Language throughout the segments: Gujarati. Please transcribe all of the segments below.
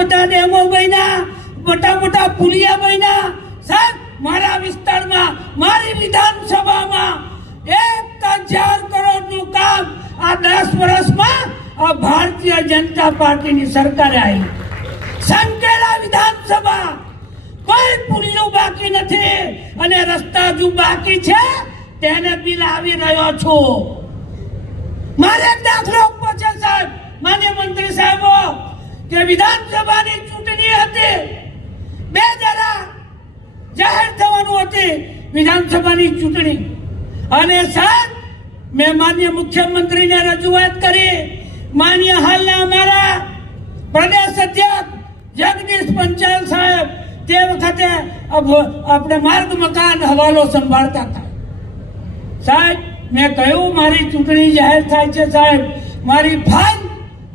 બધા ડેમો બન્યા, મોટા મોટા પુલિયા બન્યા. સાહેબ, મારા વિસ્તારમાં, મારી વિધાનસભામાં 1000 કરોડનું કામ આ 10 વર્ષમાં આ ભારતીય જનતા પાર્ટીની સરકારે આવી. સંકેલા વિધાનસભા કોઈ પુલિયું બાકી નથી અને રસ્તા જો બાકી છે તેને બિલ આવી રહ્યો છું. મારે એક દાખલો પૂછે સાહેબ, માન્ય મંત્રી સાહેબો, કે વિધાનસભાની ચૂંટણી હતી, 2 જરા જાહેર થવાનું હતી વિધાનસભાની ચૂંટણી, અને સાહેબ મેં માન્ય મુખ્યમંત્રીને રજૂઆત કરી. માન્ય હાલના અમારા પ્રદેશ અધ્યક્ષ જગદીશ પંચાલ સાહેબ તે વખતે આપણે માર્ગ મકાન હવાલો સંભાળતા હતા. સાહેબ, મેં કહ્યું મારી ચૂંટણી જાહેર થાય છે સાહેબ, મારી ફાઇલ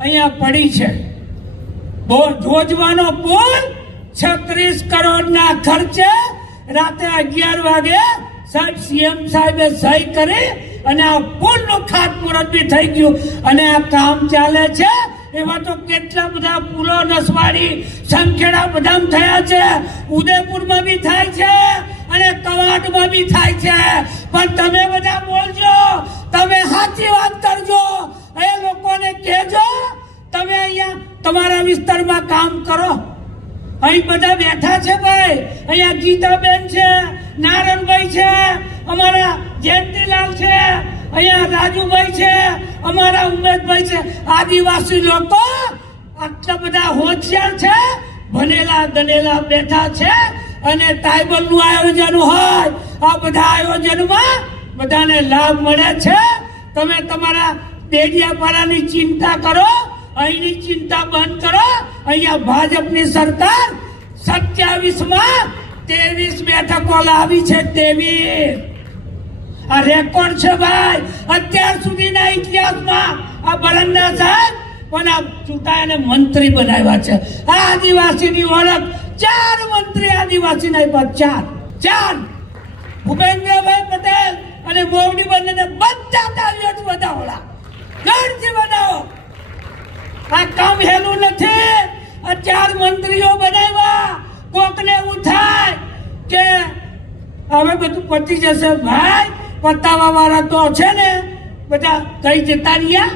અહીંયા પડી છે. જોજવાનો પુલ 36 કરોડના ખર્ચે રાતે 11 વાગે સાહેબ સીએમ સાહેબે સહી કરી અને આ પુલનું ખાતમુહૂર્ત બી થઈ ગયું અને આ કામ ચાલે છે. એવા તો કેટલા બધા પુલો નસવાડી, સંખેડા બધામાં થયા છે, ઉદયપુરમાં બી થાય છે અને કવાડમાં બી થાય છે. પણ તમે બધા બોલજો, તમે સાચી વાત કરજો, એ લોકોને કહેજો તમે અહીંયા તમારા વિસ્તારમાં કામ કરો. અહીં બધા બેઠા છે ભાઈ, અહીંયા ગીતાબેન છે, નારણભાઈ છે, અમારા જયંતિલાલ છે, અહીંયા રાજુભાઈ છે, અમારા ઉમેશભાઈ છે. આદિવાસી લોકો આટલા બધા હોશિયાર છે, ભણેલા ગણેલા બેઠા છે અને ટ્રાઇબલનું આયોજન હોય, આ બધા આયોજનમાં બધાને લાભ મળે છે. તમે તમારા દેડિયાપાડાની ચિંતા કરો, અહીંની ચિંતા બંધ કરો. અહીંયા ભાજપની સરકાર 27માં 23 બેઠકો લાવી છે. 23 આ રેકોર્ડ છે ભાઈ અત્યાર સુધીના ઇતિહાસમાં. આ બરંડા સાહેબ પણ આ ચૂંટાઈને મંત્રી બનાવ્યા છે. આ આદિવાસીની ઓળખ 4 મંત્રી આદિવાસીના આપ્યા, 4 ભૂપેન્દ્રભાઈ પટેલ અને મોવડી બંનેને બધા તાલીઓથી વધાવડા, ગણથી બનાવો. આ કામ હેલું નથી. આ 4 મંત્રીઓ બનાવ્યા. કોકને એવું થાય કે હવે બધું પતી જશે ભાઈ, પતાવા વાળા તો છે ને બધા કઈ જતા રહ્યા.